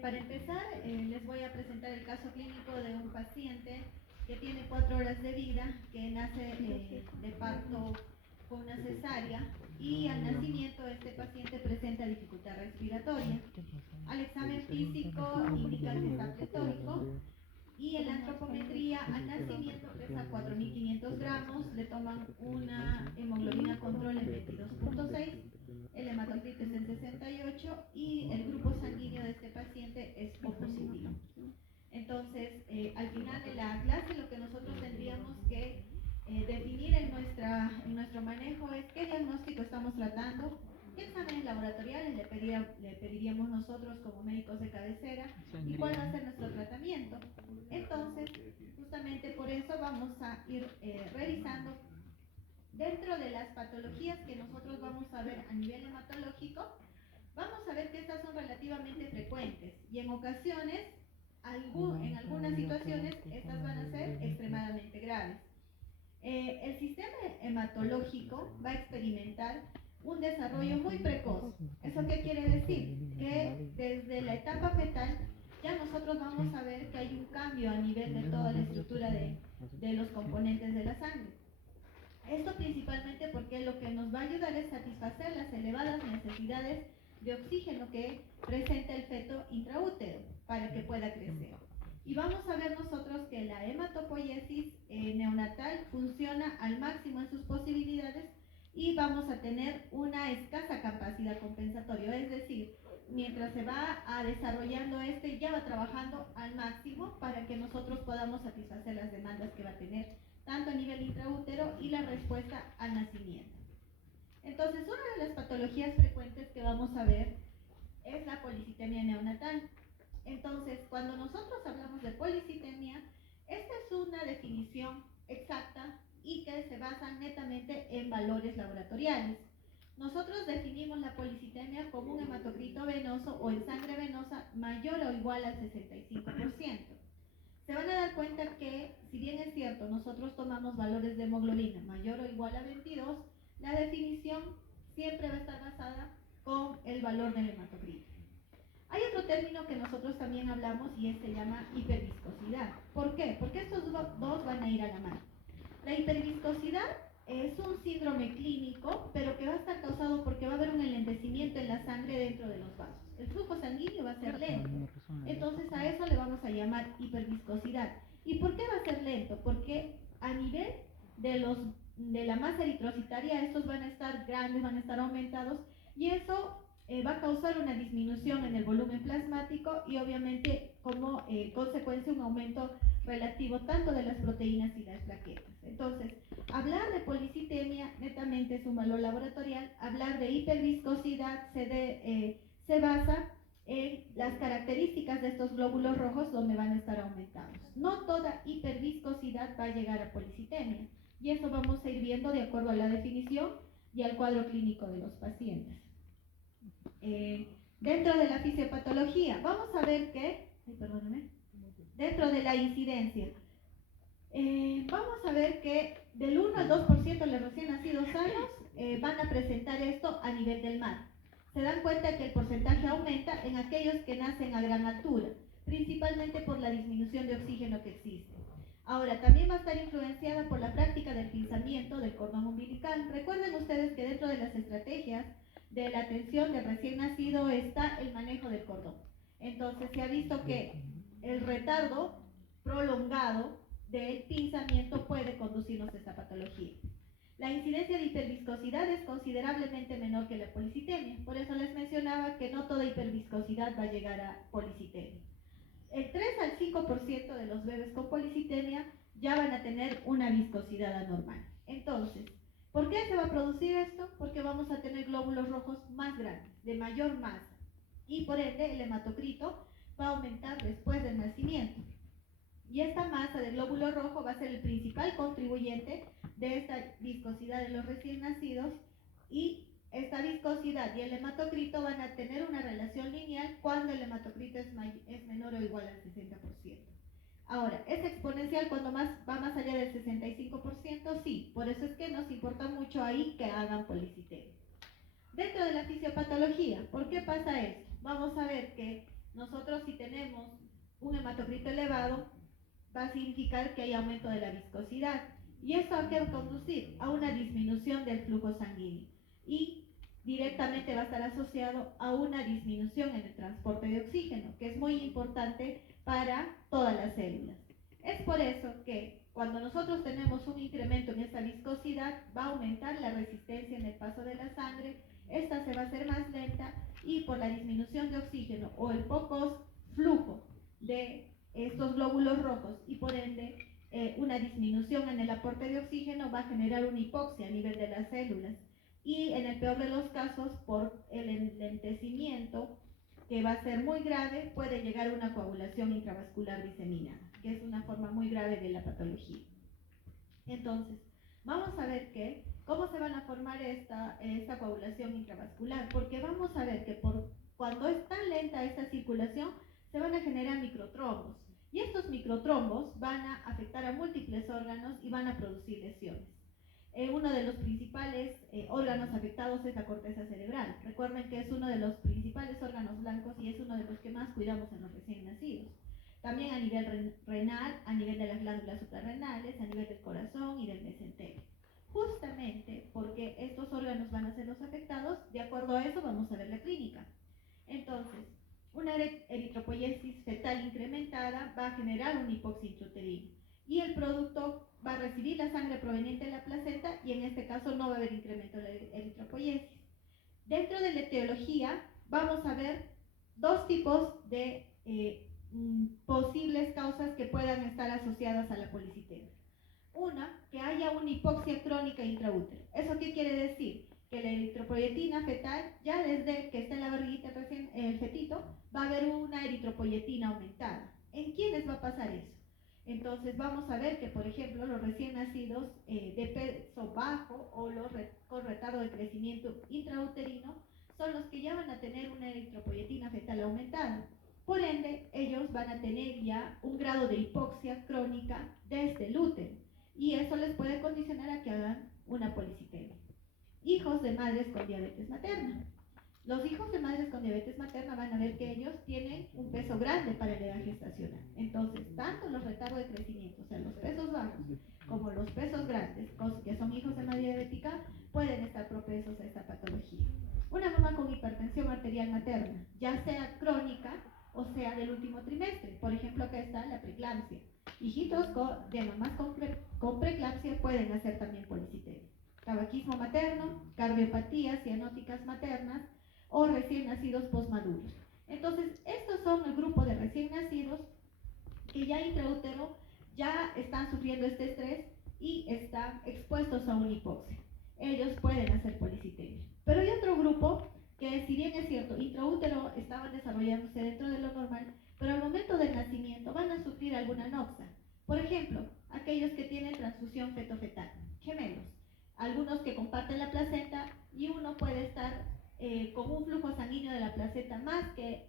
Para empezar, les voy a presentar el caso clínico de un paciente que tiene 4 horas de vida, que nace de parto con una cesárea y al nacimiento este paciente presenta dificultad respiratoria. Al examen físico indica que está pletórico y en la antropometría al nacimiento pesa 4.500 gramos, le toman una hemoglobina control en 22.6, el hematocrito es en 68 y el grupo sanguíneo de este paciente es O positivo. Entonces, al final de la clase lo que nosotros tendríamos que definir en nuestro manejo es qué diagnóstico estamos tratando, qué exámenes laboratoriales le pediríamos nosotros como médicos de cabecera y cuál va a ser nuestro tratamiento. Entonces, justamente por eso vamos a ir revisando dentro de las patologías que nosotros vamos a ver a nivel hematológico. Vamos a ver que estas son relativamente frecuentes y en ocasiones, en algunas situaciones, estas van a ser extremadamente graves. El sistema hematológico va a experimentar un desarrollo muy precoz. ¿Eso qué quiere decir? Que desde la etapa fetal ya nosotros vamos a ver que hay un cambio a nivel de toda la estructura de los componentes de la sangre. Esto principalmente porque lo que nos va a ayudar es satisfacer las elevadas necesidades de oxígeno que presenta el feto intraútero para que pueda crecer. Y vamos a ver nosotros que la hematopoiesis neonatal funciona al máximo en sus posibilidades y vamos a tener una escasa capacidad compensatoria, es decir, mientras se va desarrollando ya va trabajando al máximo para que nosotros podamos satisfacer las demandas que va a tener tanto a nivel intraútero y la respuesta al nacimiento. Entonces, una de las patologías frecuentes que vamos a ver es la policitemia neonatal. Entonces, cuando nosotros hablamos de policitemia, esta es una definición exacta y que se basa netamente en valores laboratoriales. Nosotros definimos la policitemia como un hematocrito venoso o en sangre venosa mayor o igual al 65%. Se van a dar cuenta que, si bien es cierto, nosotros tomamos valores de hemoglobina mayor o igual a 22, la definición siempre va a estar basada con el valor del hematocrito. Hay otro término que nosotros también hablamos y se llama hiperviscosidad. ¿Por qué? Porque estos dos van a ir a la mano. La hiperviscosidad es un síndrome clínico, pero que va a estar causado porque va a haber un enlentecimiento en la sangre dentro de los vasos. El flujo sanguíneo va a ser lento. Entonces a eso le vamos a llamar hiperviscosidad. ¿Y por qué va a ser lento? Porque a nivel de la masa eritrocitaria estos van a estar grandes, van a estar aumentados y eso va a causar una disminución en el volumen plasmático y obviamente como consecuencia un aumento relativo tanto de las proteínas y las plaquetas. Entonces, hablar de policitemia netamente es un valor laboratorial, hablar de hiperviscosidad se basa en las características de estos glóbulos rojos donde van a estar aumentados. No toda hiperviscosidad va a llegar a policitemia y eso vamos a ir viendo de acuerdo a la definición y al cuadro clínico de los pacientes. Dentro de la fisiopatología, vamos a ver que, dentro de la incidencia, vamos a ver que del 1 al 2% de los recién nacidos sanos van a presentar esto a nivel del mar. Se dan cuenta que el porcentaje aumenta en aquellos que nacen a gran altura, principalmente por la disminución de oxígeno que existe. Ahora, también va a estar influenciada por la práctica del pinzamiento del cordón umbilical. Recuerden ustedes que dentro de las estrategias de la atención del recién nacido está el manejo del cordón. Entonces, se ha visto que el retardo prolongado del pinzamiento puede conducirnos a esta patología. La incidencia de hiperviscosidad es considerablemente menor que la policitemia, por eso les mencionaba que no toda hiperviscosidad va a llegar a policitemia. El 3 al 5% de los bebés con policitemia ya van a tener una viscosidad anormal. Entonces, ¿por qué se va a producir esto? Porque vamos a tener glóbulos rojos más grandes, de mayor masa, y por ende el hematocrito va a aumentar después del nacimiento. Y esta masa de glóbulo rojo va a ser el principal contribuyente de esta viscosidad de los recién nacidos y esta viscosidad y el hematocrito van a tener una relación lineal cuando el hematocrito es menor o igual al 60%. Ahora, ¿es exponencial cuando va más allá del 65%? Sí, por eso es que nos importa mucho ahí que hagan policitemia. Dentro de la fisiopatología, ¿por qué pasa esto? Vamos a ver que nosotros si tenemos un hematocrito elevado, va a significar que hay aumento de la viscosidad. ¿Y esto a qué va a conducir? A una disminución del flujo sanguíneo. Y directamente va a estar asociado a una disminución en el transporte de oxígeno, que es muy importante para todas las células. Es por eso que cuando nosotros tenemos un incremento en esta viscosidad, va a aumentar la resistencia en el paso de la sangre, esta se va a hacer más lenta y por la disminución de oxígeno o el poco flujo de estos glóbulos rojos y por ende una disminución en el aporte de oxígeno va a generar una hipoxia a nivel de las células y en el peor de los casos por el enlentecimiento que va a ser muy grave puede llegar a una coagulación intravascular diseminada, que es una forma muy grave de la patología. Entonces, vamos a ver cómo se van a formar esta coagulación intravascular, porque vamos a ver que cuando es tan lenta esta circulación se van a generar microtrombos y estos microtrombos van a afectar a múltiples órganos y van a producir lesiones. Uno de los principales órganos afectados es la corteza cerebral. Recuerden que es uno de los principales órganos blancos y es uno de los que más cuidamos en los recién nacidos. También a nivel renal, a nivel de las glándulas suprarrenales, a nivel del corazón y del mesenterio. Justamente porque estos órganos van a ser los afectados, de acuerdo a eso vamos a ver la clínica. Entonces, una eritropoiesis fetal incrementada va a generar una hipoxia intrauterina y el producto va a recibir la sangre proveniente de la placenta y en este caso no va a haber incremento de la eritropoiesis. Dentro de la etiología vamos a ver dos tipos de posibles causas que puedan estar asociadas a la policitemia. Una, que haya una hipoxia crónica intraútero. ¿Eso qué quiere decir? Que la eritropoyetina fetal, ya desde que está en la barriguita recién el fetito, va a haber una eritropoyetina aumentada. ¿En quiénes va a pasar eso? Entonces vamos a ver que, por ejemplo, los recién nacidos de peso bajo o los con retardo de crecimiento intrauterino son los que ya van a tener una eritropoyetina fetal aumentada. Por ende, ellos van a tener ya un grado de hipoxia crónica desde el útero y eso les puede condicionar a que hagan una policitemia. Hijos de madres con diabetes materna. Los hijos de madres con diabetes materna van a ver que ellos tienen un peso grande para la edad gestacional. Entonces, tanto los retardos de crecimiento, o sea, los pesos bajos, como los pesos grandes, que son hijos de madre diabética, pueden estar propensos a esta patología. Una mamá con hipertensión arterial materna, ya sea crónica o sea del último trimestre. Por ejemplo, acá está la preeclampsia. Hijitos de mamás con preeclampsia pueden hacer también policitemia. Tabaquismo materno, cardiopatías cianóticas maternas, o recién nacidos postmaduros. Entonces, estos son el grupo de recién nacidos que ya intraútero ya están sufriendo este estrés y están expuestos a una hipoxia. Ellos pueden hacer policitemia. Pero hay otro grupo que, si bien es cierto, intraútero estaban desarrollándose dentro de lo normal, pero al momento del nacimiento van a sufrir alguna anoxia. Por ejemplo, aquellos que tienen transfusión feto-fetal, gemelos, algunos que comparten la placenta y uno puede estar con un flujo sanguíneo de la placenta más que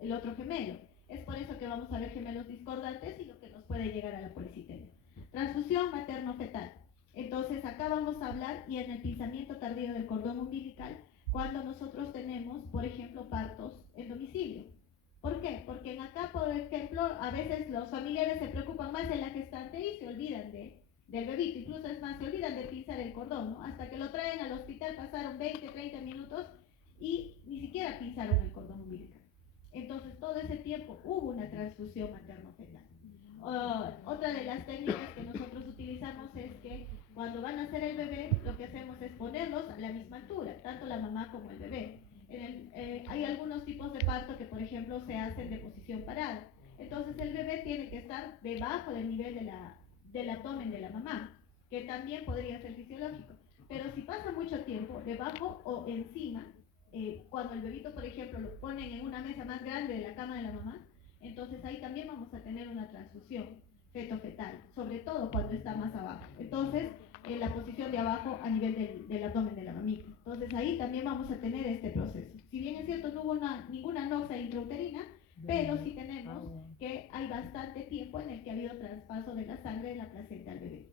el otro gemelo. Es por eso que vamos a ver gemelos discordantes y lo que nos puede llegar a la policitemia. Transfusión materno-fetal. Entonces acá vamos a hablar y en el pinzamiento tardío del cordón umbilical cuando nosotros tenemos, por ejemplo, partos en domicilio. ¿Por qué? Porque en acá, por ejemplo, a veces los familiares se preocupan más de la gestante y se olvidan del bebito, incluso es más, se olvidan de pinzar el cordón, ¿no? Hasta que lo traen al hospital pasaron 20, 30 minutos y ni siquiera pinzaron el cordón umbilical. Entonces todo ese tiempo hubo una transfusión materno-fetal. Otra de las técnicas que nosotros utilizamos es que cuando van a nacer el bebé, lo que hacemos es ponerlos a la misma altura, tanto la mamá como el bebé. Hay algunos tipos de parto que, por ejemplo, se hacen de posición parada. Entonces el bebé tiene que estar debajo del nivel del abdomen de la mamá, que también podría ser fisiológico. Pero si pasa mucho tiempo debajo o encima, cuando el bebito, por ejemplo, lo ponen en una mesa más grande de la cama de la mamá, entonces ahí también vamos a tener una transfusión feto-fetal, sobre todo cuando está más abajo. Entonces, en la posición de abajo a nivel del abdomen de la mamita. Entonces ahí también vamos a tener este proceso. Si bien es cierto, no hubo ninguna anoxia intrauterina, pero sí tenemos que hay bastante tiempo en el que ha habido traspaso de la sangre de la placenta al bebé.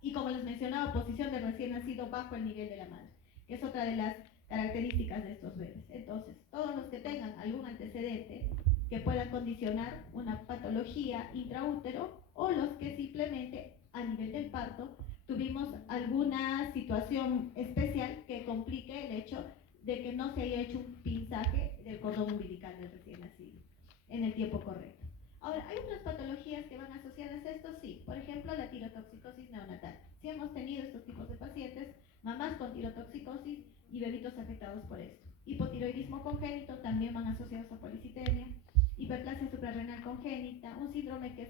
Y como les mencionaba, posición de recién nacido bajo el nivel de la madre, que es otra de las características de estos bebés. Entonces, todos los que tengan algún antecedente que puedan condicionar una patología intraútero, o los que simplemente a nivel del parto tuvimos alguna situación especial que complique el hecho de que no se haya hecho un pinzaje del cordón umbilical del recién nacido en el tiempo correcto. Ahora, ¿hay otras patologías que van asociadas a esto? Sí, por ejemplo, la tirotoxicosis neonatal. Sí hemos tenido estos tipos de pacientes, mamás con tirotoxicosis y bebitos afectados por esto. Hipotiroidismo congénito también van asociados a policitemia, hiperplasia suprarrenal congénita, un síndrome que es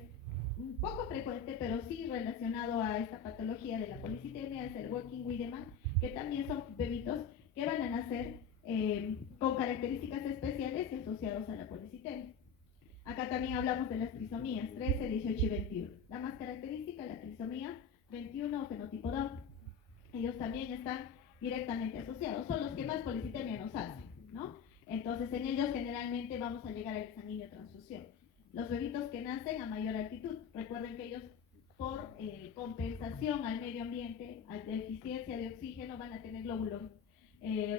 un poco frecuente, pero sí relacionado a esta patología de la policitemia, es el Walking Wiedemann, que también son bebitos que van a nacer con características especiales y asociados a la policitemia. Acá también hablamos de las trisomías 13, 18 y 21. La más característica, la trisomía 21 o fenotipo Down. Ellos también están directamente asociados, son los que más policitemia nos hacen, ¿no? Entonces en ellos generalmente vamos a llegar al sanguíneo transfusión. Los bebitos que nacen a mayor altitud, recuerden que ellos por compensación al medio ambiente, a deficiencia de oxígeno, van a tener glóbulos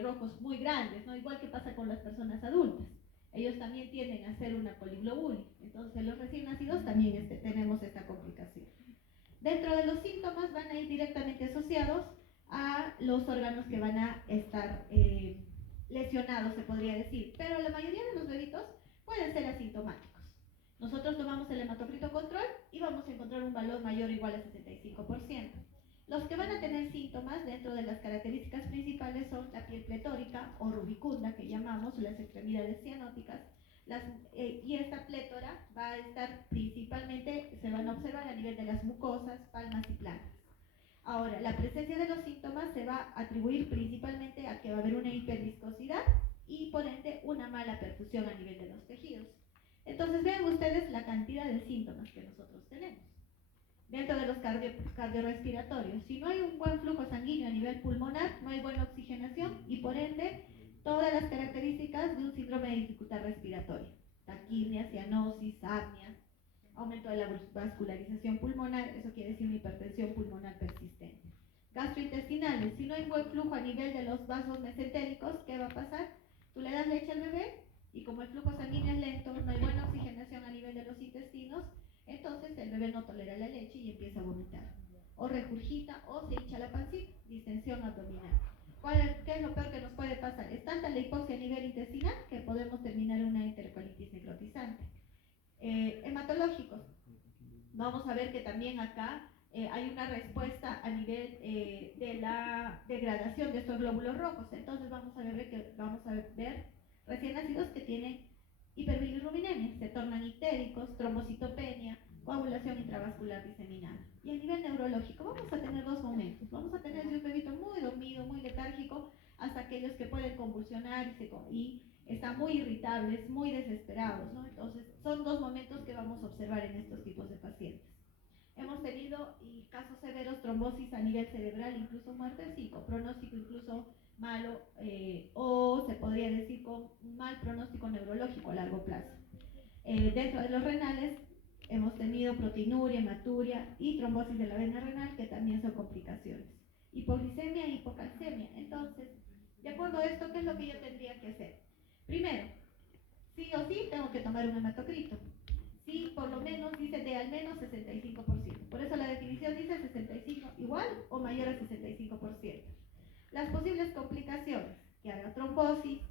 rojos muy grandes, ¿no? Igual que pasa con las personas adultas. Ellos también tienden a hacer una poliglobulia. Entonces los recién nacidos también tenemos esta complicación. Dentro de los síntomas van a ir directamente asociados a los órganos que van a estar lesionados, se podría decir. Pero la mayoría de los bebitos pueden ser asintomáticos. Nosotros tomamos el hematocrito control y vamos a encontrar un valor mayor o igual a 65%. Los que van a tener síntomas dentro de las características principales son la piel pletórica o rubicunda, que llamamos las extremidades cianóticas, y esta plétora va a estar principalmente, se van a observar a nivel de las mucosas, palmas y plantas. Ahora, la presencia de los síntomas se va a atribuir principalmente a que va a haber una hiperviscosidad y por ende una mala perfusión a nivel de los tejidos. Entonces vean ustedes la cantidad de síntomas que nosotros tenemos. Dentro de los cardiorrespiratorios, si no hay un buen flujo sanguíneo a nivel pulmonar, no hay buena oxigenación y por ende todas las características de un síndrome de dificultad respiratoria: taquimia, cianosis, apnea, aumento de la vascularización pulmonar, eso quiere decir una hipertensión pulmonar persistente. Gastrointestinales, si no hay buen flujo a nivel de los vasos mesentéricos, ¿qué va a pasar? Tú le das leche al bebé y como el flujo sanguíneo es lento, no hay buena oxigenación a nivel de los intestinos, entonces el bebé no tolera la leche y empieza a vomitar. O regurgita o se hincha la pancita, distensión abdominal. ¿Qué es lo peor que nos puede pasar? Es tanta la hipoxia a nivel intestinal que podemos terminar en una enterocolitis necrotizante. Hematológicos. Vamos a ver que también acá hay una respuesta a nivel de la degradación de estos glóbulos rojos. Entonces vamos a ver recién nacidos que tienen hiperbilirrubinemia, se tornan ictéricos, trombocitopenia, coagulación intravascular diseminada. Y a nivel neurológico vamos a tener dos momentos. Vamos a tener de un bebito muy dormido, muy letárgico, hasta aquellos que pueden convulsionar y están muy irritables, muy desesperados, ¿no? Entonces son dos momentos que vamos a observar en estos tipos de pacientes. Hemos tenido casos severos, trombosis a nivel cerebral, incluso muerte, sí, con pronóstico incluso malo, o se podría decir con un mal pronóstico neurológico a largo plazo. Dentro de los renales hemos tenido proteinuria, hematuria y trombosis de la vena renal, que también son complicaciones. Hipoglicemia y hipocalcemia. Entonces, de acuerdo a esto, ¿qué es lo que yo tendría que hacer? Primero, sí o sí tengo que tomar un hematocrito. Sí, por lo menos dice de al menos 65%. Por eso la definición dice 65 igual o mayor a 65%. Las posibles complicaciones: que haga trombosis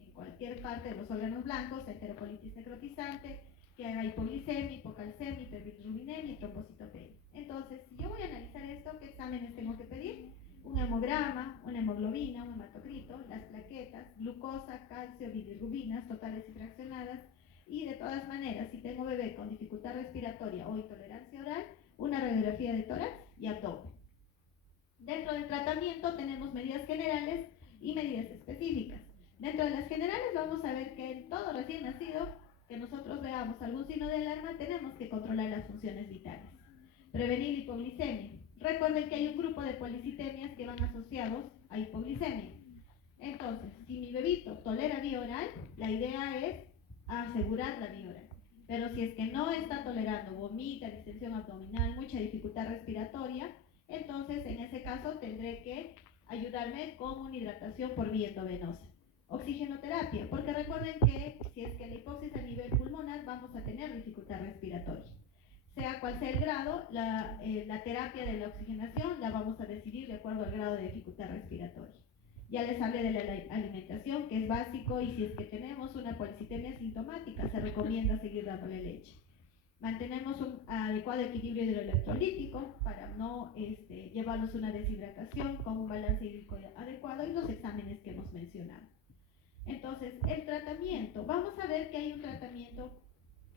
en cualquier parte de los órganos blancos, enterocolitis necrotizante, que haga hipoglicemia, hipocalcemia, hiperbilirrubinemia y trombocitopenia. Entonces, si yo voy a analizar esto, ¿qué exámenes tengo que pedir? Un hemograma, una hemoglobina, un hematocrito, las plaquetas, glucosa, calcio, bilirrubinas totales y fraccionadas. Y de todas maneras, si tengo bebé con dificultad respiratoria o intolerancia oral, una radiografía de tórax y abdomen. Dentro del tratamiento tenemos medidas generales y medidas específicas. Dentro de las generales vamos a ver que en todo recién nacido que nosotros veamos algún signo de alarma, tenemos que controlar las funciones vitales. Prevenir hipoglicemia. Recuerden que hay un grupo de policitemias que van asociados a hipoglicemia. Entonces, si mi bebito tolera vía oral, la idea es asegurar la vía oral. Pero si es que no está tolerando, vomita, distensión abdominal, mucha dificultad respiratoria, entonces en ese caso tendré que ayudarme con una hidratación por vía endovenosa. Oxigenoterapia, porque recuerden que si es que la hipoxia a nivel pulmonar, vamos a tener dificultad respiratoria. Sea cual sea el grado, la terapia de la oxigenación la vamos a decidir de acuerdo al grado de dificultad respiratoria. Ya les hablé de la alimentación, que es básico, y si es que tenemos una policitemia sintomática, se recomienda seguir dándole leche. Mantenemos un adecuado equilibrio hidroelectrolítico para no llevarnos una deshidratación con un balance hídrico adecuado y los exámenes que hemos mencionado. Entonces, el tratamiento, vamos a ver que hay un tratamiento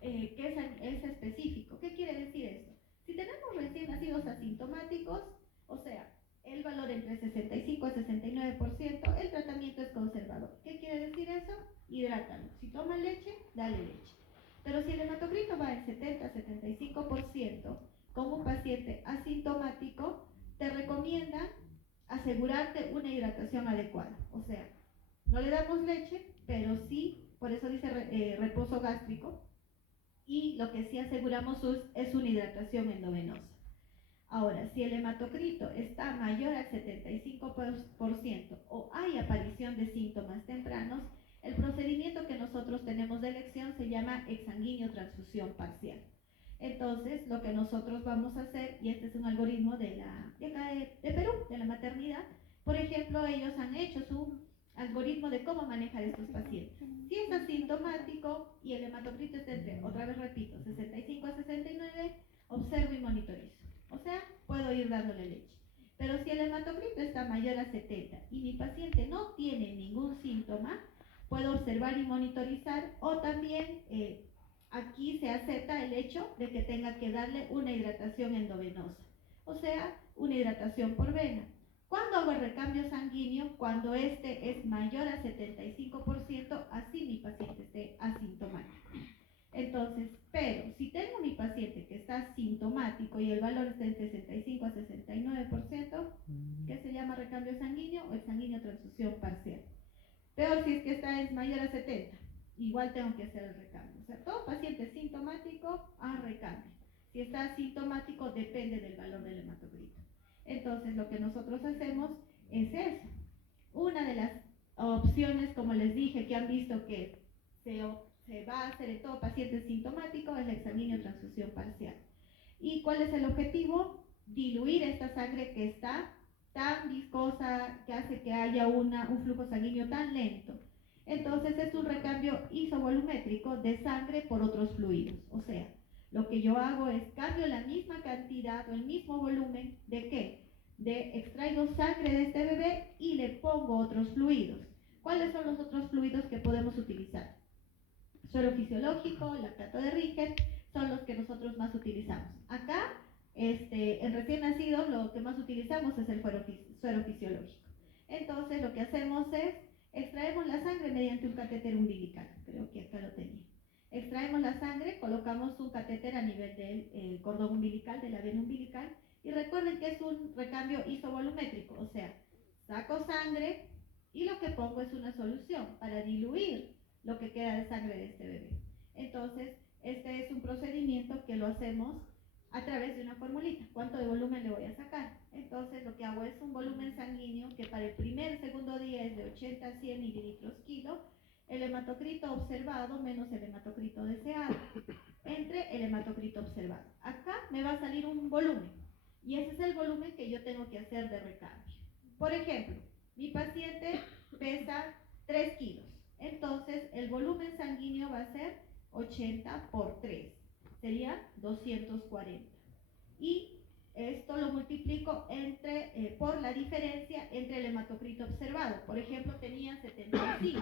que es específico. ¿Qué quiere decir esto? Si tenemos recién nacidos asintomáticos, o sea, el valor entre 65 a 69%, el tratamiento es conservador. ¿Qué quiere decir eso? Hidrátalo. Si toma leche, dale leche. Pero si el hematocrito va en 70-75% con un paciente asintomático, te recomiendan asegurarte una hidratación adecuada. O sea, no le damos leche, pero sí, por eso dice reposo gástrico, y lo que sí aseguramos es una hidratación endovenosa. Ahora, si el hematocrito está mayor al 75% o hay aparición de síntomas tempranos, el procedimiento que nosotros tenemos de elección se llama exsanguíneo transfusión parcial. Entonces, lo que nosotros vamos a hacer, y este es un algoritmo de Perú, de la maternidad, por ejemplo, ellos han hecho su algoritmo de cómo manejar estos pacientes. Si es asintomático y el hematocrito está entre, otra vez repito, 65 a 69, observo y monitorizo. O sea, puedo ir dándole leche. Pero si el hematocrito está mayor a 70 y mi paciente no tiene ningún síntoma, puedo observar y monitorizar, o también aquí se acepta el hecho de que tenga que darle una hidratación endovenosa, o sea, una hidratación por vena. ¿Cuándo hago el recambio sanguíneo? Cuando este es mayor a 75%, así mi paciente esté asintomático. Entonces, pero si tengo mi paciente que está sintomático y el valor está en 65 a 69%, ¿qué se llama recambio sanguíneo o exsanguíneo transfusión parcial? Peor si es que es mayor a 70, igual tengo que hacer el recambio. O sea, todo paciente sintomático a recambio. Si está asintomático, depende del valor del hematocrito. Entonces, lo que nosotros hacemos es eso. Una de las opciones, como les dije, que han visto que se va a hacer en todo paciente sintomático, es la exsanguíneo transfusión parcial. ¿Y cuál es el objetivo? Diluir esta sangre que está tan viscosa, que hace que haya un flujo sanguíneo tan lento. Entonces es un recambio isovolumétrico de sangre por otros fluidos. O sea, lo que yo hago es cambio la misma cantidad o el mismo volumen ¿de qué? Extraigo sangre de este bebé y le pongo otros fluidos. ¿Cuáles son los otros fluidos que podemos utilizar? Suero fisiológico, lactato de Rickert, son los que nosotros más utilizamos. Acá, en recién nacidos, lo que más utilizamos es el suero fisiológico. Entonces, lo que hacemos es, extraemos la sangre mediante un catéter umbilical. Creo que acá lo tenía. Extraemos la sangre, colocamos un catéter a nivel del cordón umbilical, de la vena umbilical, y recuerden que es un recambio isovolumétrico, o sea, saco sangre y lo que pongo es una solución para diluir lo que queda de sangre de este bebé. Entonces, este es un procedimiento que lo hacemos a través de una formulita. ¿Cuánto de volumen le voy a sacar? Entonces, lo que hago es un volumen sanguíneo que para el segundo día es de 80 a 100 mililitros kilo, el hematocrito observado menos el hematocrito deseado, entre el hematocrito observado. Acá me va a salir un volumen, y ese es el volumen que yo tengo que hacer de recambio. Por ejemplo, mi paciente pesa 3 kilos. Entonces, el volumen sanguíneo va a ser 80 por 3, sería 240. Y esto lo multiplico por la diferencia entre el hematocrito observado. Por ejemplo, tenía 75.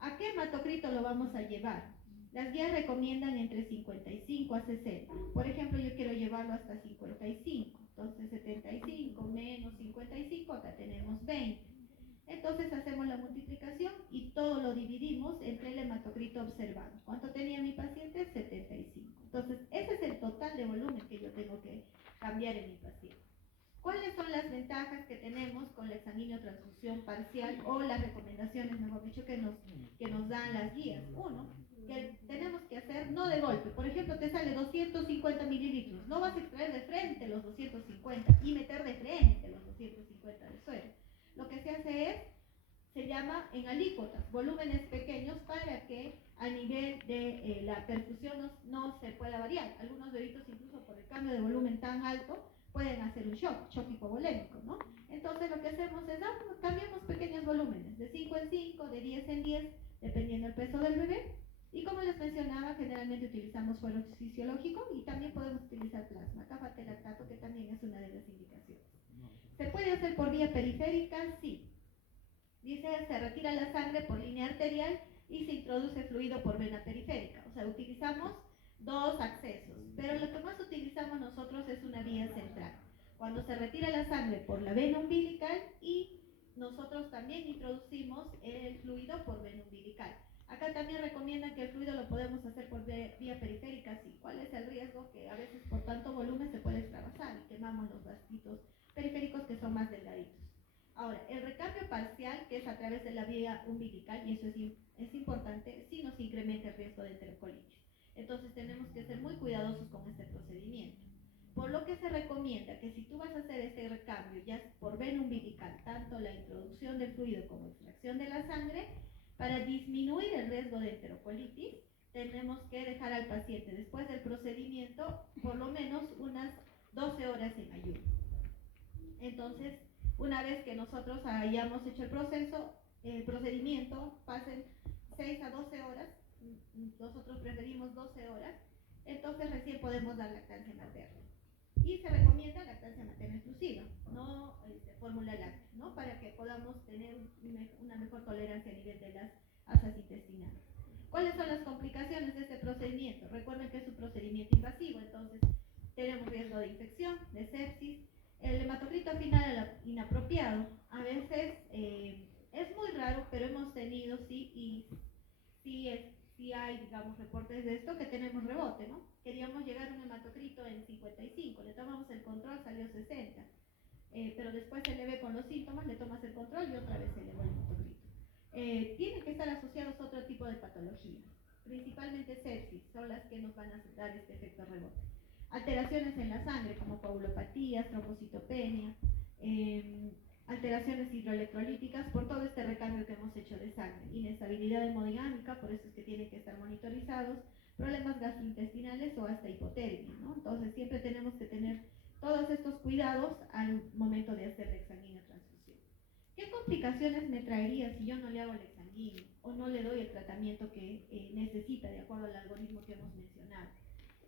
¿A qué hematocrito lo vamos a llevar? Las guías recomiendan entre 55 a 60. Por ejemplo, yo quiero llevarlo hasta 55. Entonces, 75 menos 55, acá tenemos 20. Entonces hacemos la multiplicación y todo lo dividimos entre el hematocrito observado. ¿Cuánto tenía mi paciente? 75. Entonces, ese es el total de volumen que yo tengo que cambiar en mi paciente. ¿Cuáles son las ventajas que tenemos con la exsanguíneo transfusión parcial o las recomendaciones, mejor dicho, que nos dan las guías? Uno, que tenemos que hacer no de golpe. Por ejemplo, te sale 250 mililitros. No vas a extraer de frente los 250 y meter de frente los 250 de suero. Lo que se hace es, se llama en alícuotas, volúmenes pequeños para que a nivel de la perfusión no se pueda variar. Algunos bebitos incluso por el cambio de volumen tan alto pueden hacer un shock hipovolémico, ¿no? Entonces lo que hacemos es cambiamos pequeños volúmenes, de 5 en 5, de 10 en 10, dependiendo del peso del bebé. Y como les mencionaba, generalmente utilizamos suero fisiológico y también podemos utilizar plasma, cafatelactato, que también es una de las indicaciones. ¿Se puede hacer por vía periférica? Sí. Dice, se retira la sangre por línea arterial y se introduce fluido por vena periférica. O sea, utilizamos dos accesos, pero lo que más utilizamos nosotros es una vía central. Cuando se retira la sangre por la vena umbilical y nosotros también introducimos el fluido por vena umbilical. Acá también recomiendan que el fluido lo podemos hacer por vía periférica, sí. ¿Cuál es el riesgo? Que a veces por tanto volumen se puede extravasar y quemamos los vasitos periféricos que son más delgaditos. Ahora, el recambio parcial, que es a través de la vía umbilical, y eso es importante, sí nos incrementa el riesgo de enterocolitis. Entonces tenemos que ser muy cuidadosos con este procedimiento. Por lo que se recomienda que si tú vas a hacer este recambio ya por vena umbilical, tanto la introducción del fluido como extracción de la sangre, para disminuir el riesgo de enterocolitis, tenemos que dejar al paciente después del procedimiento por lo menos unas 12 horas en ayuno. Entonces, una vez que nosotros hayamos hecho el procedimiento, pasen 6 a 12 horas, nosotros preferimos 12 horas, entonces recién podemos dar lactancia materna. Y se recomienda lactancia materna exclusiva, no fórmula láctea, ¿no? Para que podamos tener una mejor tolerancia a nivel de las asas intestinales. ¿Cuáles son las complicaciones de este procedimiento? Recuerden que es un procedimiento invasivo, entonces tenemos riesgo de infección, de sepsis, el hematocrito final inapropiado. A veces es muy raro, pero hemos tenido, sí hay, digamos, reportes de esto, que tenemos rebote, ¿no? Queríamos llegar a un hematocrito en 55, le tomamos el control, salió 60, pero después se le ve con los síntomas, le tomas el control y otra vez se elevó el hematocrito. Tienen que estar asociados a otro tipo de patología, principalmente sepsis, son las que nos van a dar este efecto rebote. Alteraciones en la sangre como coagulopatías, trombocitopenia, alteraciones hidroelectrolíticas por todo este recambio que hemos hecho de sangre, inestabilidad hemodinámica, por eso es que tienen que estar monitorizados, problemas gastrointestinales o hasta hipotermia, ¿no? Entonces siempre tenemos que tener todos estos cuidados al momento de hacer la exsanguínea transfusión. ¿Qué complicaciones me traería si yo no le hago el exsanguíneo o no le doy el tratamiento que necesita de acuerdo al algoritmo que hemos mencionado?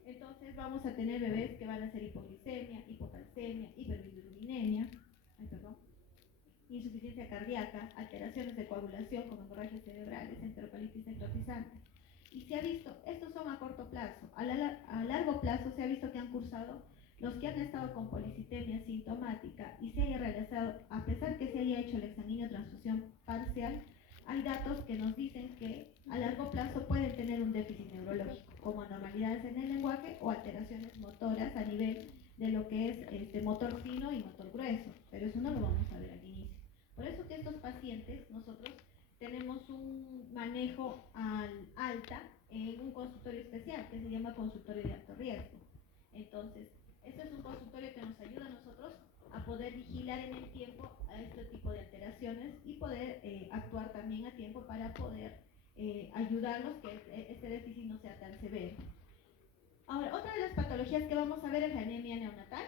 Entonces vamos a tener bebés que van a hacer hipoglicemia, hipocalcemia, hiperbilirubinemia, insuficiencia cardíaca, alteraciones de coagulación como hemorragias cerebrales, enterocolitis necrotizante. Y se ha visto, estos son a corto plazo, a largo plazo se ha visto que han cursado los que han estado con policitemia sintomática y se haya realizado, a pesar que se haya hecho la exsanguínea transfusión parcial, hay datos que nos dicen que a largo plazo pueden tener un déficit neurológico, como anormalidades en el lenguaje o alteraciones motoras a nivel de lo que es motor fino y motor grueso, pero eso no lo vamos a ver al inicio. Por eso que estos pacientes, nosotros tenemos un manejo alta en un consultorio especial que se llama consultorio de alto riesgo. Entonces, este es un consultorio que nos ayuda a nosotros a poder vigilar en el tiempo a este tipo de alteraciones y poder actuar también a tiempo para poder ayudarlos que este déficit no sea tan severo. Ahora, otra de las patologías que vamos a ver es la anemia neonatal,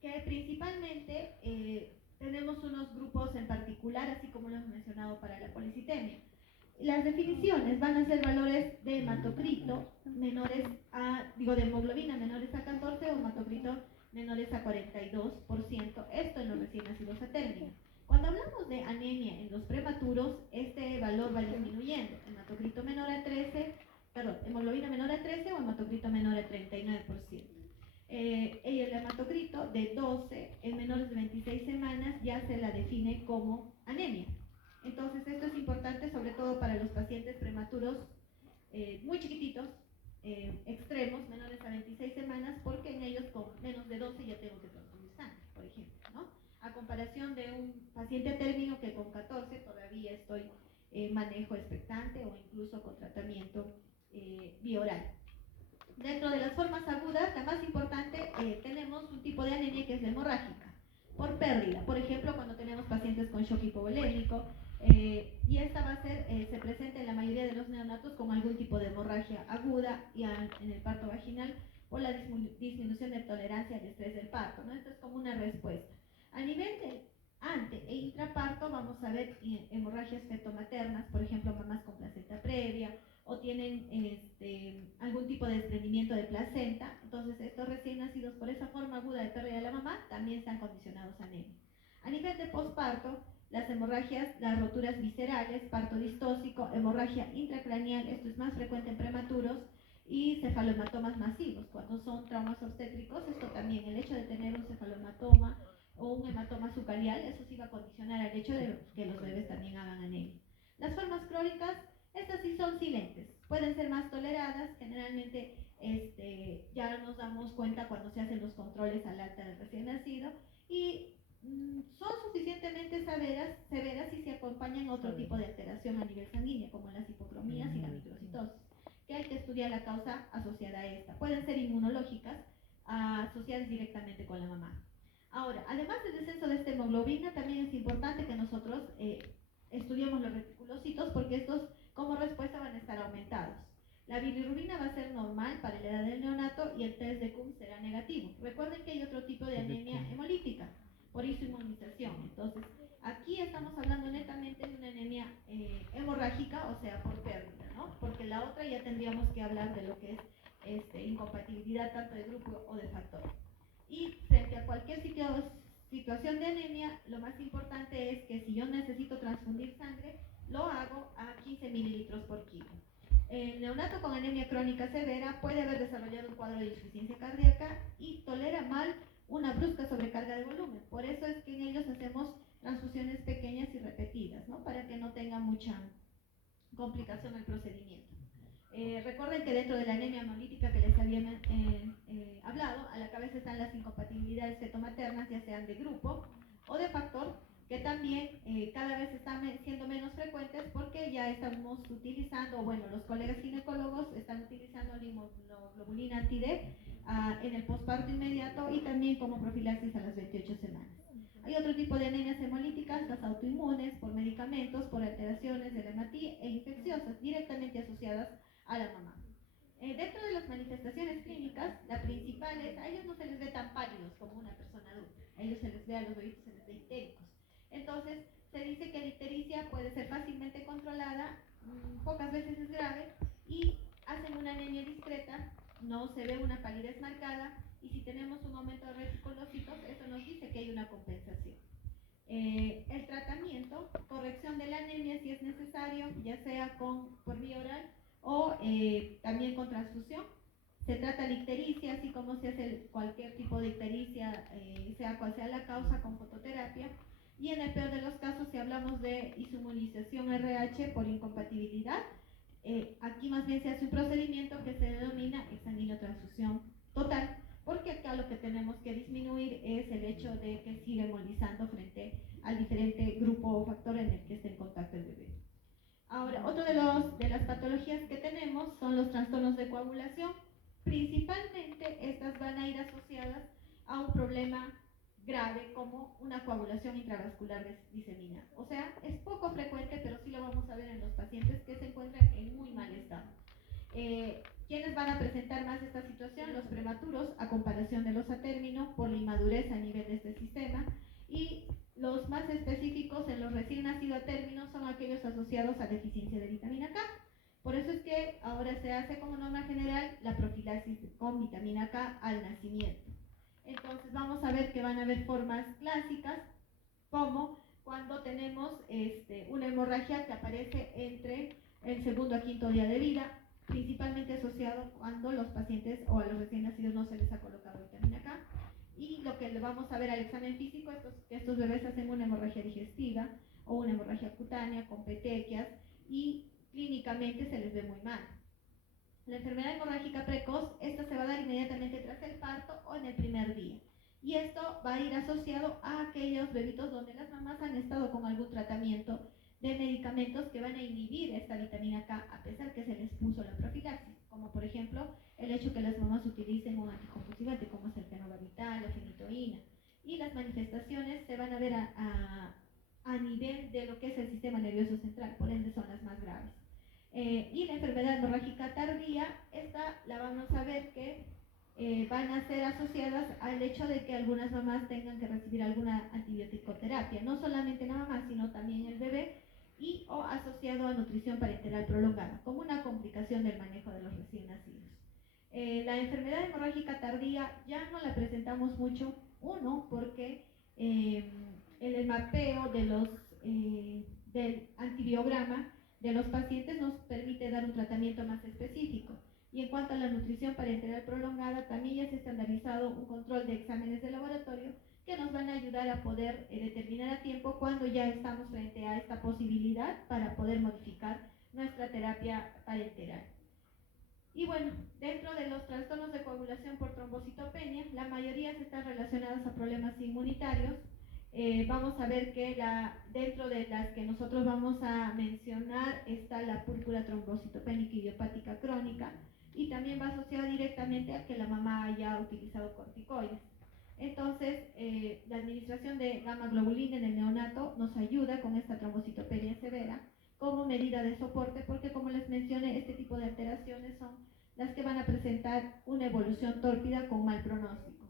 que principalmente tenemos unos grupos en particular, así como lo hemos mencionado para la policitemia. Las definiciones van a ser valores de hematocrito menores de hemoglobina menores a 14 o hematocrito menores a 42%, esto en los recién nacidos a término. Cuando hablamos de anemia en los prematuros, este valor va disminuyendo, hematocrito menor a 13, hemoglobina menor a 13 o hematocrito menor a 39%. El hematocrito de 12 en menores de 26 semanas ya se la define como anemia. Entonces esto es importante sobre todo para los pacientes prematuros muy chiquititos, extremos, menores a 26 semanas, porque en ellos con menos de 12 ya tengo que transfundir sangre, por ejemplo, ¿no? A comparación de un paciente a término que con 14 todavía estoy manejo expectante o incluso con tratamiento bioral. Dentro de las formas agudas, la más importante, tenemos un tipo de anemia que es la hemorrágica, por pérdida. Por ejemplo, cuando tenemos pacientes con shock hipovolémico, Y esta va a ser, se presenta en la mayoría de los neonatos con algún tipo de hemorragia aguda y en el parto vaginal por la disminución de tolerancia al estrés del parto, ¿no? Esto es como una respuesta. A nivel de ante e intraparto vamos a ver hemorragias fetomaternas, por ejemplo, mamás con placenta previa o tienen algún tipo de desprendimiento de placenta. Entonces, estos recién nacidos por esa forma aguda de pérdida de la mamá también están condicionados a anemia. A nivel de posparto, las hemorragias, las roturas viscerales, parto distóxico, hemorragia intracraneal, esto es más frecuente en prematuros, y cefalomatomas masivos. Cuando son traumas obstétricos, esto también, el hecho de tener un cefalomatoma o un hematoma subcalial, eso sí va a condicionar al hecho de que los bebés también hagan anemia. Las formas crónicas, estas sí son silentes, pueden ser más toleradas, generalmente ya nos damos cuenta cuando se hacen los controles al alta del recién nacido y son suficientemente severas si se acompañan otro tipo de alteración a nivel sanguíneo, como las hipocromías y la microcitosis, que hay que estudiar la causa asociada a esta. Pueden ser inmunológicas, asociadas directamente con la mamá. Ahora, además del descenso de esta hemoglobina, también es importante que nosotros estudiemos los reticulocitos, porque estos como respuesta van a estar aumentados. La bilirrubina va a ser normal para la edad del neonato y el test de Coombs será negativo. Recuerden que hay otro tipo de anemia hemolítica por isoinmunización. Entonces, aquí estamos hablando netamente de una anemia hemorrágica, o sea, por pérdida, ¿no? Porque la otra ya tendríamos que hablar de lo que es incompatibilidad tanto de grupo o de factor. Y frente a cualquier situación de anemia, lo más importante es que si yo necesito transfundir sangre, lo hago a 15 mililitros por kilo. El neonato con anemia crónica severa puede haber desarrollado un cuadro de insuficiencia cardíaca y tolera mal una brusca sobrecarga de volumen. Por eso es que en ellos hacemos transfusiones pequeñas y repetidas, ¿no? Para que no tenga mucha complicación el procedimiento. Recuerden que dentro de la anemia hemolítica que les había hablado, a la cabeza están las incompatibilidades fetomaternas, ya sean de grupo o de factor, que también cada vez están siendo menos frecuentes porque ya estamos utilizando, bueno, los colegas ginecólogos están utilizando la inmunoglobulina anti-D en el posparto inmediato y también como profilaxis a las 28 semanas. Hay otro tipo de anemias hemolíticas, las autoinmunes, por medicamentos, por alteraciones del hematí e infecciosas directamente asociadas a la mamá. Dentro de las manifestaciones clínicas, la principal es, a ellos no se les ve tan pálidos como una persona adulta, a ellos se les ve, a los bebitos se les ve histéricos. Entonces, se dice que la ictericia puede ser fácilmente controlada, pocas veces es grave, y hacen una anemia discreta, no se ve una palidez marcada, y si tenemos un aumento de reticulocitos, eso nos dice que hay una compensación. El tratamiento, corrección de la anemia si es necesario, ya sea por vía oral o también con transfusión. Se trata la ictericia, así como se hace cualquier tipo de ictericia, sea cual sea la causa, con fototerapia. Y en el peor de los casos, si hablamos de inmunización RH por incompatibilidad, aquí más bien se hace un procedimiento que se denomina exsanguinotransfusión total, porque acá lo que tenemos que disminuir es el hecho de que siga embolizando frente al diferente grupo o factor en el que esté en contacto el bebé. Ahora, otro de las patologías que tenemos son los trastornos de coagulación. Principalmente estas van a ir asociadas a un problema grave como una coagulación intravascular diseminada. O sea, es poco frecuente, pero sí lo vamos a ver en los pacientes que se encuentran en muy mal estado. ¿Quiénes van a presentar más esta situación? Los prematuros, a comparación de los a término, por la inmadurez a nivel de este sistema, y los más específicos en los recién nacidos a término son aquellos asociados a deficiencia de vitamina K. Por eso es que ahora se hace como norma general la profilaxis con vitamina K al nacimiento. Entonces vamos a ver que van a haber formas clásicas, como cuando tenemos una hemorragia que aparece entre el segundo a quinto día de vida, principalmente asociado cuando los pacientes o a los recién nacidos no se les ha colocado vitamina K. Y lo que le vamos a ver al examen físico es que estos bebés hacen una hemorragia digestiva o una hemorragia cutánea con petequias y clínicamente se les ve muy mal. La enfermedad hemorrágica precoz, esta se va a dar inmediatamente tras el parto o en el primer día. Y esto va a ir asociado a aquellos bebitos donde las mamás han estado con algún tratamiento de medicamentos que van a inhibir esta vitamina K a pesar que se les puso la profilaxis, como por ejemplo el hecho que las mamás utilicen un anticonvulsivante como es el fenobarbital o fenitoína. Y las manifestaciones se van a ver a nivel de lo que es el sistema nervioso central, por ende son las más graves. Y la enfermedad hemorrágica tardía, esta la vamos a ver que van a ser asociadas al hecho de que algunas mamás tengan que recibir alguna antibiótico-terapia, no solamente la mamá, sino también el bebé, y o asociado a nutrición parenteral prolongada, como una complicación del manejo de los recién nacidos. La enfermedad hemorrágica tardía ya no la presentamos mucho, uno, porque el mapeo del antibiograma de los pacientes nos permite dar un tratamiento más específico. Y en cuanto a la nutrición parenteral prolongada, también ya se ha estandarizado un control de exámenes de laboratorio que nos van a ayudar a poder determinar a tiempo cuando ya estamos frente a esta posibilidad para poder modificar nuestra terapia parenteral. Y bueno, dentro de los trastornos de coagulación por trombocitopenia, la mayoría están relacionadas a problemas inmunitarios. Vamos a ver que dentro de las que nosotros vamos a mencionar está la púrpura trombocitopénica idiopática crónica, y también va asociada directamente a que la mamá haya utilizado corticoides. Entonces, la administración de gamma globulina en el neonato nos ayuda con esta trombocitopenia severa como medida de soporte, porque como les mencioné, este tipo de alteraciones son las que van a presentar una evolución tórpida con mal pronóstico.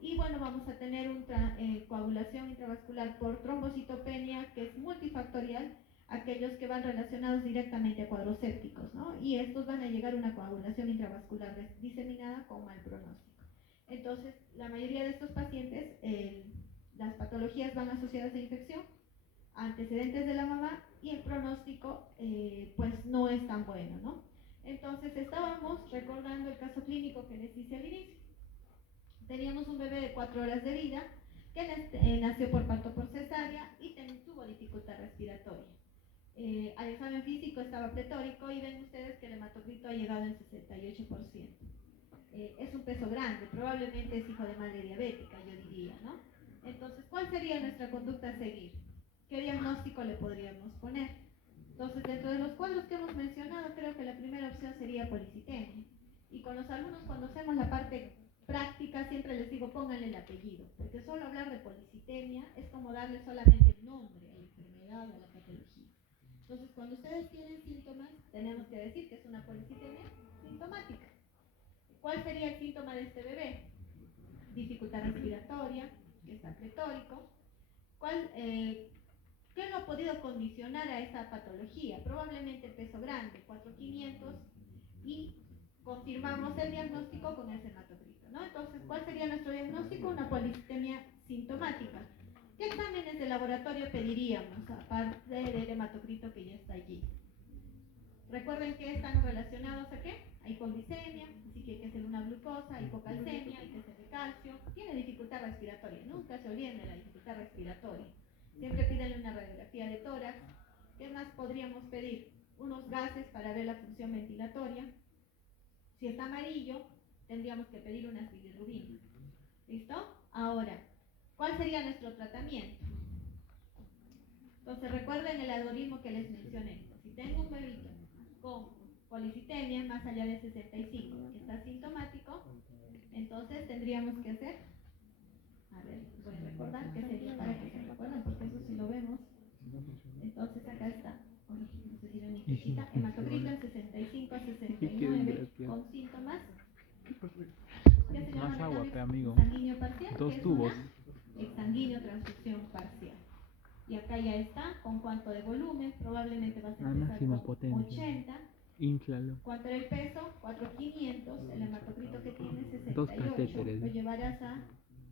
Y bueno, vamos a tener una coagulación intravascular por trombocitopenia que es multifactorial, aquellos que van relacionados directamente a cuadros sépticos, ¿no? Y estos van a llegar a una coagulación intravascular diseminada con mal pronóstico. Entonces, la mayoría de estos pacientes, las patologías van asociadas a infección, antecedentes de la mamá, y el pronóstico pues no es tan bueno, ¿no? Entonces estábamos recordando el caso clínico que les hice al inicio. Teníamos un bebé de 4 horas de vida que nació por parto por cesárea y tuvo dificultad respiratoria. Al examen físico estaba pletórico y ven ustedes que el hematocrito ha llegado al 68%. Es un peso grande, probablemente es hijo de madre diabética, yo diría, ¿no? Entonces, ¿cuál sería nuestra conducta a seguir? ¿Qué diagnóstico le podríamos poner? Entonces, dentro de los cuadros que hemos mencionado, creo que la primera opción sería policitemia. Y con los alumnos, cuando hacemos la parte práctica, siempre les digo, pónganle el apellido, porque solo hablar de policitemia es como darle solamente el nombre a la enfermedad o a la patología. Entonces, cuando ustedes tienen síntomas, tenemos que decir que es una policitemia sintomática. ¿Cuál sería el síntoma de este bebé? Dificultad respiratoria, que está pletórico. ¿Qué lo ha podido condicionar a esta patología? Probablemente peso grande, 4,500, y confirmamos el diagnóstico con ese hematocrito, ¿no? Entonces, ¿cuál sería nuestro diagnóstico? Una policitemia sintomática. ¿Qué exámenes de laboratorio pediríamos, aparte del hematocrito que ya está allí? Recuerden que están relacionados a qué? A hipoglicemia, así que hay que hacer una glucosa, hipocalcemia, hay que hacer de calcio. Tiene dificultad respiratoria, nunca se olviden de la dificultad respiratoria. Siempre pídanle una radiografía de tórax. ¿Qué más podríamos pedir? Unos gases para ver la función ventilatoria. Si está amarillo, tendríamos que pedir unas bilirrubinas. ¿Listo? Ahora, ¿cuál sería nuestro tratamiento? Entonces, recuerden el algoritmo que les mencioné. Si tengo un bebito con policitemia más allá de 65, que está sintomático, entonces tendríamos que hacer, a ver, voy a recordar que sería para que se recuerden, porque eso sí lo vemos. Entonces acá está, no sé si ven mi flechita, hematocrito en 65 a 69 con síntomas. ¿Qué se llama? Más agua, amigo. Sanguíneo parcial, 2 que es tubos. exsanguíneo transfusión parcial. Y acá ya está, con cuánto de volumen, probablemente va a ser máxima con potencia. 80. Inflalo. ¿Cuánto era el peso? 4,500. El hematocrito que tiene 2 68. catéteres. Lo llevarás a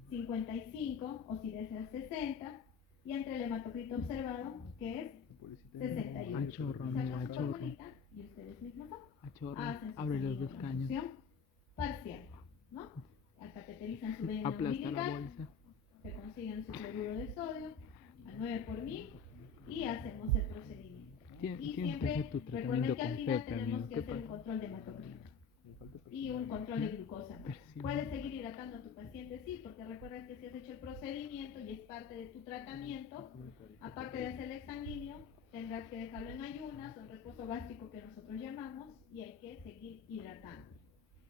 55 o si deseas 60. Y entre el hematocrito observado, que es 68. A chorro, amigo, a chorro. Y ustedes mismos A chorro. hacen su Abre los 2 caños. transfusión parcial, ¿no? Cateterizan su vena Aplasta la umbilical, bolsa. se consiguen su cloruro de sodio a 9 por 1000 y hacemos el procedimiento. Y Tienes que siempre hacer tu recuerden tratamiento que al con final Pepe, tenemos amigo. que ¿Qué hacer un pasa? control de hematocrito y un control de glucosa. ¿Puedes seguir hidratando a tu paciente? Sí, porque recuerda que si has hecho el procedimiento y es parte de tu tratamiento, aparte de hacer el exsanguíneo, tendrás que dejarlo en ayunas o en reposo gástrico que nosotros llamamos, y hay que seguir hidratando.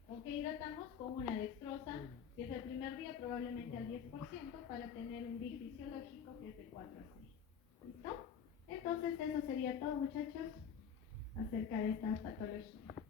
¿Con qué hidratamos? Con una dextrosa, si es el primer día, probablemente al 10%, para tener un BIC fisiológico que es de 4 a 6. Entonces eso sería todo, muchachos, acerca de esta patología.